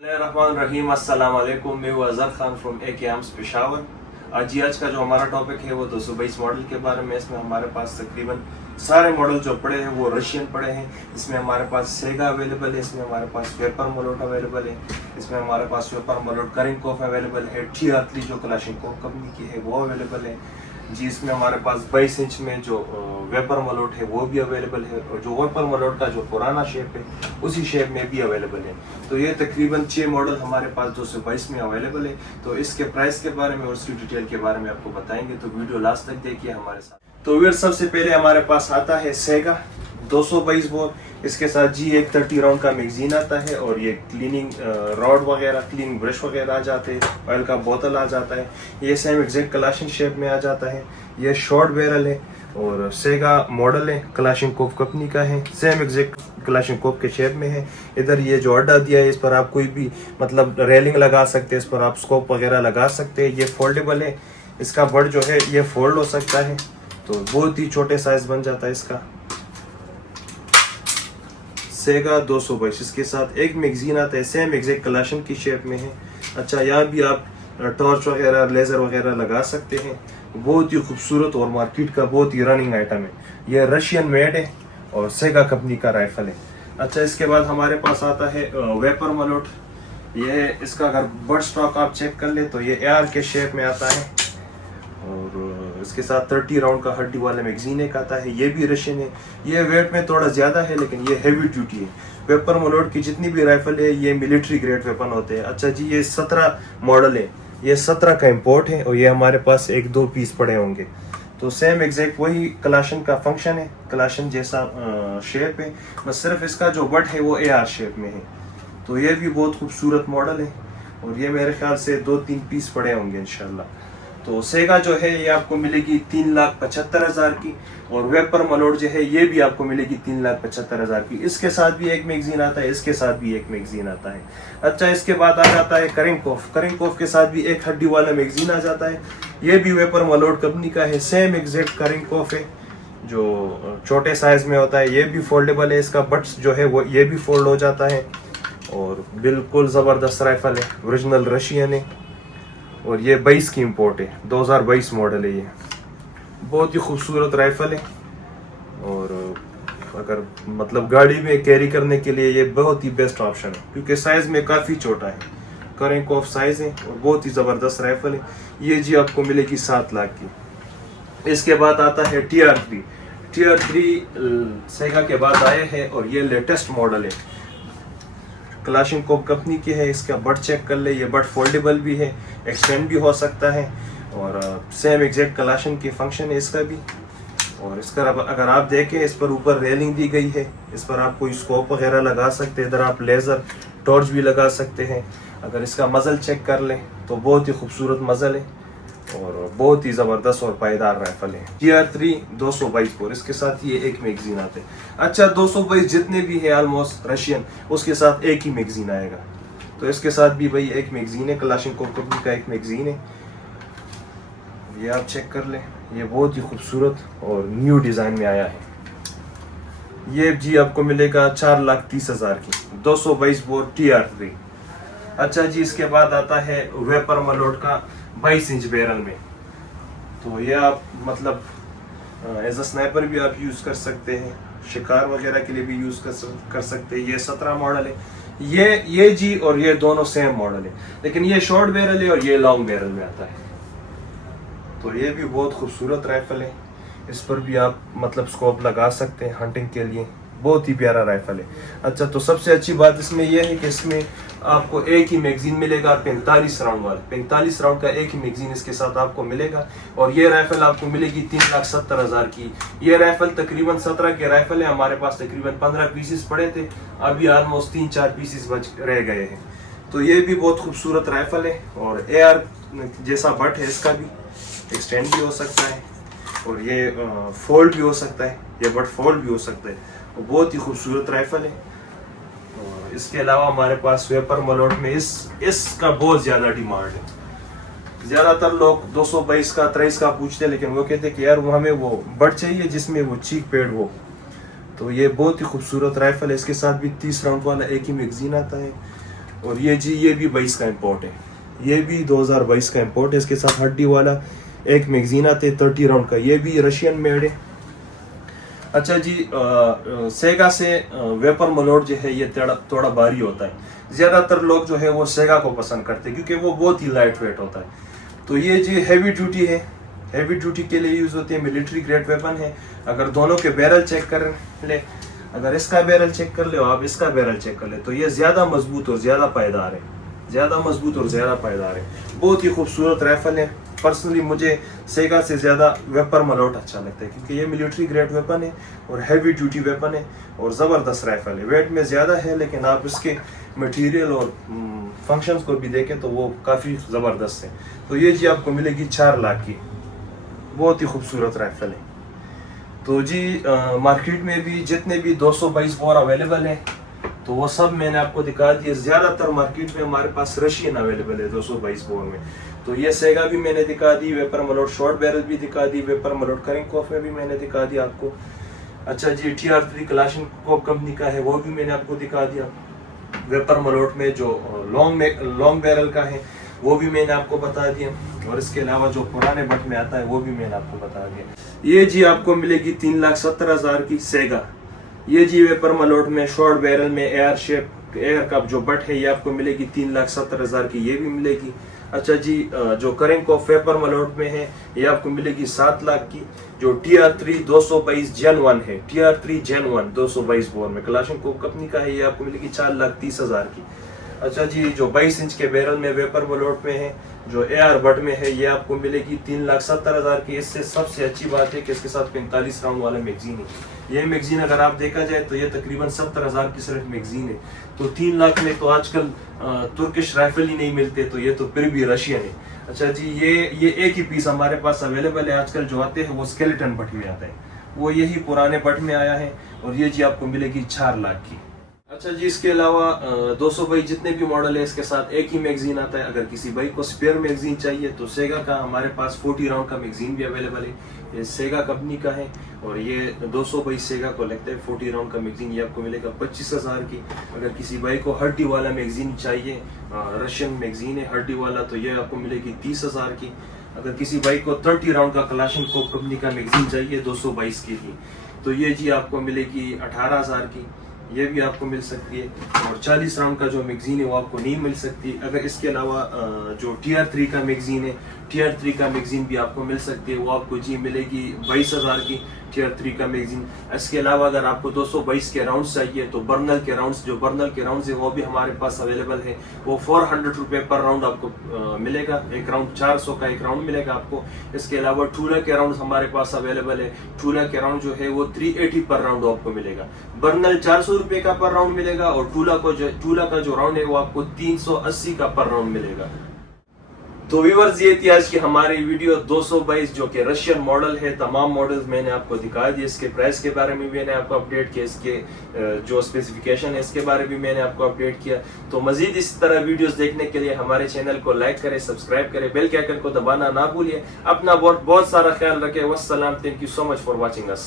रहीम अस्सलाम वालेकुम। मैं हूं Azhar Khan from AK arms Peshawar. आज का जो हमारा टॉपिक है वो 222 मॉडल के बारे में। इसमें हमारे पास तकरीबन सारे मॉडल जो पड़े हैं वो रशियन पड़े हैं। इसमें हमारे पास सेगा अवेलेबल है, इसमें हमारे पास वेपर मोलोट अवेलेबल है, इसमें हमारे पास वेपर मोलोट करिंकोफ अवेलेबल है, TR3 जो क्लाशिनकोफ कंपनी की है वो अवेलेबल है जी। इसमें हमारे पास 22 इंच में जो वेपर मोलोट है वो भी अवेलेबल है, और जो वेपर मोलोट का जो पुराना शेप है उसी शेप में भी अवेलेबल है। तो ये तकरीबन 6 मॉडल हमारे पास 222 में अवेलेबल है। तो इसके प्राइस के बारे में और इसकी डिटेल के बारे में आपको बताएंगे, तो वीडियो लास्ट तक देखिए हमारे साथ। तो वीर सबसे पहले हमारे पास आता है सेगा 222 बोर। इसके साथ जी एक 30 राउंड का मैगजीन आता है, और ये क्लीनिंग रॉड वगैरह, क्लीनिंग ब्रश वगैरह आ जाते हैं, ऑयल का बोतल आ जाता है। ये सेम एग्जैक्ट क्लाशिन शेप में आ जाता है। ये शॉर्ट बैरल है और सेगा मॉडल है, क्लाशिनकोफ कंपनी का है, सेम एग्जैक्ट क्लाशिनकोफ के शेप में है। इधर ये जो अड्डा दिया है इस पर आप कोई भी मतलब रेलिंग लगा सकते हैं, इस पर आप स्कोप वगैरह लगा सकते हैं। ये फोल्डेबल है, इसका बट जो है ये फोल्ड हो सकता है, तो बहुत ही छोटे साइज बन जाता है इसका। सेगा 222 इसके साथ एक मैगजीन आता है, सेम एग्जैक्ट क्लाशिन की शेप में है। अच्छा, यहाँ भी आप टॉर्च वगैरह, लेजर वगैरह लगा सकते हैं। बहुत ही खूबसूरत और मार्केट का बहुत ही रनिंग आइटम है। यह रशियन मेड है और सेगा कंपनी का राइफल है। अच्छा, इसके बाद हमारे पास आता है वेपर मोलोट। यह इसका अगर बट स्टॉक आप चेक कर ले तो ये AR के शेप में आता है, और इसके साथ 30 राउंड का हड्डी वाला मैगजीन एक आता है। ये भी रशियन है। ये वेट में थोड़ा ज्यादा है लेकिन ये हैवी ड्यूटी है। वेपर मोलोट की जितनी भी राइफल है ये मिलिट्री ग्रेड वेपन होते हैं। अच्छा जी, ये 17 मॉडल है, ये 17 का इंपोर्ट है, और ये हमारे पास 1-2 पीस पड़े होंगे। तो सेम एग्जैक्ट वही क्लाशन का फंक्शन है, क्लाशन जैसा शेप है, बस सिर्फ इसका जो बट है वो AR शेप में है। तो ये भी बहुत खूबसूरत मॉडल है, और ये मेरे ख्याल से 2-3 पीस पड़े होंगे इंशाल्लाह। तो सेगा जो है ये आपको मिलेगी 3,75,000 की, और वेपर मोलोट जो है ये भी आपको मिलेगी 3,75,000 की। इसके साथ भी एक मैगजीन आता है, इसके साथ भी एक मैगजीन आता है। अच्छा, इसके बाद आ जाता है करिंकोफ। करिंकोफ के साथ भी एक हड्डी वाला मैगजीन आ जाता है। ये भी वेपर मोलोट कंपनी का है, सेम एग्जैक्ट करिंकोफ है जो छोटे साइज में होता है। ये भी फोल्डेबल है, इसका बट्स जो है वो ये भी फोल्ड हो जाता है, और बिल्कुल ज़बरदस्त राइफल है, ओरिजिनल रशियन है, और ये 22 की इंपोर्ट है, 2022 मॉडल है। ये बहुत ही खूबसूरत राइफल है, और अगर मतलब गाड़ी में कैरी करने के लिए ये बहुत ही बेस्ट ऑप्शन है, क्योंकि साइज में काफ़ी छोटा है, करिंकोफ साइज है, और बहुत ही ज़बरदस्त राइफल है। ये जी आपको मिलेगी 7 लाख की। इसके बाद आता है TR3। TR3 सेगा के बाद आए हैं, और ये लेटेस्ट मॉडल है, क्लाशिनकोफ कंपनी की है। इसका बट चेक कर ले, ये बट फोल्डेबल भी है, एक्सटेंड भी हो सकता है, और सेम एग्जैक्ट क्लाशिन की फंक्शन है इसका भी। और इसका अगर आप देखें, इस पर ऊपर रेलिंग दी गई है, इस पर आप कोई स्कोप वगैरह लगा सकते हैं, इधर आप लेज़र टॉर्च भी लगा सकते हैं। अगर इसका मज़ल चेक कर लें तो बहुत ही खूबसूरत मज़ल है, और बहुत ही ज़बरदस्त और पायदार राइफल है। TR3 222 बोर, इसके साथ ये एक मैगजीन आते हैं। अच्छा, 222 जितने भी है ऑलमोस्ट रशियन, उसके साथ एक ही मैगजीन आएगा। तो इसके साथ भी भाई एक मैगजीन है, क्लाशिनकोफ कंपनी का एक मैगजीन है, ये आप चेक कर लें। ये बहुत ही खूबसूरत और न्यू डिज़ाइन में आया है। ये जी आपको मिलेगा 4,30,000 की, 222 बोर TR3। अच्छा जी, इसके बाद आता है वेपर मोलोट का 22 इंच बैरल में। तो ये आप मतलब एज अ स्नाइपर भी आप यूज़ कर सकते हैं, शिकार वगैरह के लिए भी यूज़ कर सकते हैं। ये 17 मॉडल है। ये जी और ये दोनों सेम मॉडल है, लेकिन ये शॉर्ट बैरल है और ये लॉन्ग बैरल में आता है। तो ये भी बहुत खूबसूरत राइफल है, इस पर भी आप मतलब स्कोप लगा सकते हैं हंटिंग के लिए, बहुत ही प्यारा राइफल है। अच्छा, तो सबसे अच्छी बात इसमें यह है कि इसमें आपको एक ही मैगजीन मिलेगा, 45 राउंड वाला, 45 राउंड का एक ही मैगजीन इसके साथ आपको मिलेगा। और ये राइफल आपको मिलेगी 3,70,000 की। ये राइफल तकरीबन 17 के राइफल है, हमारे पास तकरीबन 15 पीसेस पड़े थे, अभी ऑलमोस्ट 3-4 पीसेस बच रह गए हैं। तो ये भी बहुत खूबसूरत राइफल है, और AR जैसा बट है, इसका भी एक्सटेंड भी हो सकता है, और ये फोल्ड भी हो सकता है, ये बट फोल्ड भी हो सकता है। बहुत ही खूबसूरत राइफल है। और इसके अलावा हमारे पास वेपर मोलोट में इसका बहुत ज़्यादा डिमांड है। ज़्यादातर लोग 222 का 23 का पूछते हैं, लेकिन वो कहते हैं कि यार वो हमें वो बट चाहिए जिसमें वो चीक पैड हो। तो ये बहुत ही खूबसूरत राइफल है। इसके साथ भी 30 राउंड वाला एक ही मैगजीन आता है, और ये जी ये भी 22 का इम्पोर्ट है, ये भी 2022 का इम्पोर्ट है। इसके साथ हड्डी वाला एक मैगजीन आते 30 राउंड का, ये भी रशियन मेड है। अच्छा जी, सेगा से वेपर मलोड जो है ये थोड़ा भारी होता है। ज़्यादातर लोग जो है वो सेगा को पसंद करते हैं क्योंकि वो बहुत ही लाइट वेट होता है। तो ये जी हैवी ड्यूटी है, हैवी ड्यूटी के लिए यूज़ होती है, मिलिट्री ग्रेड वेपन है। अगर दोनों के बैरल चेक कर ले, अगर इसका बैरल चेक कर ले और आप इसका बैरल चेक कर ले, तो ये ज़्यादा मजबूत और ज़्यादा पायदार है, ज़्यादा मजबूत और ज़्यादा पायदार है। बहुत ही खूबसूरत राइफल है। पर्सनली मुझे सेगा से ज़्यादा वेपर मलोट अच्छा लगता है क्योंकि ये मिलिट्री ग्रेड वेपन है और हैवी ड्यूटी वेपन है और ज़बरदस्त राइफल है। वेट में ज़्यादा है लेकिन आप इसके मटेरियल और फंक्शंस को भी देखें तो वो काफ़ी ज़बरदस्त है। तो ये जी आपको मिलेगी 4 लाख की, बहुत ही खूबसूरत राइफल है। तो जी मार्केट में भी जितने भी 222 बोर अवेलेबल हैं तो वो सब मैंने आपको दिखा दिए। ज़्यादातर मार्केट में हमारे पास रशियन अवेलेबल है 222 बोर में। तो ये सेगा भी मैंने दिखा दी, वेपर मलोट शॉर्ट बैरल भी दिखा दी, वेपर मलोट करिंकोफ में भी मैंने दिखा दिया आपको। अच्छा जी, TR3 क्लाशनकोफ कंपनी का है वो भी मैंने आपको दिखा दिया। वेपर मलोट में जो लॉन्ग बैरल का है वो भी मैंने आपको बता दिया और इसके अलावा जो पुराने बट में आता है वो भी मैंने आपको बता दिया। ये जी आपको मिलेगी 3,70,000 की सेगा। ये जी वेपर मलोट में शॉर्ट बैरल में एयर शेप एयर का जो बट है ये आपको मिलेगी 3,70,000 की, ये भी मिलेगी। अच्छा जी, जो करिंकोफ वेपर मलोट में है ये आपको मिलेगी 7 लाख की। जो TR3 222 Gen 1 है, TR3 Gen 1 222 बोर में क्लाशनकोफ कंपनी का है, ये आपको मिलेगी 4,30,000 की। अच्छा जी, जो 22 इंच के बैरल में वेपर मलोट में है, जो AR बट में है, ये आपको मिलेगी 3,70,000 की। इससे सबसे अच्छी बात है कि इसके साथ 45 राउंड वाला मैगजीन है। ये मैगजीन अगर आप देखा जाए तो ये तकरीबन 70,000 की सिर्फ मैगजीन है। तो 3 लाख में तो आजकल तुर्किश राइफल ही नहीं मिलते, तो ये तो फिर भी रशियन है। अच्छा जी, ये एक ही पीस हमारे पास अवेलेबल है आजकल जो आते हैं वो स्केलेटन बट में आता है, वो यही पुराने बट में आया है और ये जी आपको मिलेगी 4 लाख की। अच्छा जी, इसके अलावा 222 जितने भी मॉडल है इसके साथ एक ही मैगजीन आता है। अगर किसी बाइक को स्पेयर मैगजीन चाहिए तो सेगा का हमारे पास 40 राउंड का मैगजीन भी अवेलेबल है, ये सेगा कंपनी का है और ये 222 सेगा को लगता है 40 राउंड का मैगजीन, ये आपको मिलेगा 25,000 की। अगर किसी बाइक को हड्डी वाला मैगजीन चाहिए, रशियन मैगजीन है हड्डी वाला, तो ये आपको मिलेगी 30,000 की। अगर किसी बाइक को 30 राउंड का क्लाशनकोफ कंपनी का मैगजीन चाहिए 222 के लिए, तो ये जी आपको मिलेगी 18,000 की, ये भी आपको मिल सकती है। और 40 राउंड का जो मैगजीन है वो आपको नहीं मिल सकती। अगर इसके अलावा जो TR3 का मैगजीन है, TR3 का मैगजीन भी आपको मिल सकती है, वो आपको जी मिलेगी 22,000 की TR3 का मैगजीन। इसके अलावा अगर आपको 222 के राउंड्स चाहिए तो बर्नल के राउंड्स है वो भी हमारे पास अवेलेबल है, वो 400 रुपये पर राउंड आपको मिलेगा। एक राउंड 400 का एक राउंड मिलेगा आपको। इसके अलावा टूला के राउंड हमारे पास अवेलेबल है, टूला के राउंड जो है वो 380 पर राउंड आपको मिलेगा। बर्नल 400 रुपये का पर राउंड मिलेगा और टूला का जो राउंड है वो आपको 380 का पर राउंड मिलेगा। तो व्यूअर्स, ये थी आज की हमारी वीडियो 222 जो कि रशियन मॉडल है। तमाम मॉडल्स मैंने आपको दिखा दिए, इसके प्राइस के बारे में भी मैंने आपको अपडेट किया, इसके जो स्पेसिफिकेशन है इसके बारे में मैंने आपको अपडेट किया। तो मजीद इस तरह वीडियोस देखने के लिए हमारे चैनल को लाइक करें, सब्सक्राइब करें, बेल के आइकन को दबाना ना भूलिए। अपना बहुत सारा ख्याल रखें। वस्सलाम, thank you so much for watching us.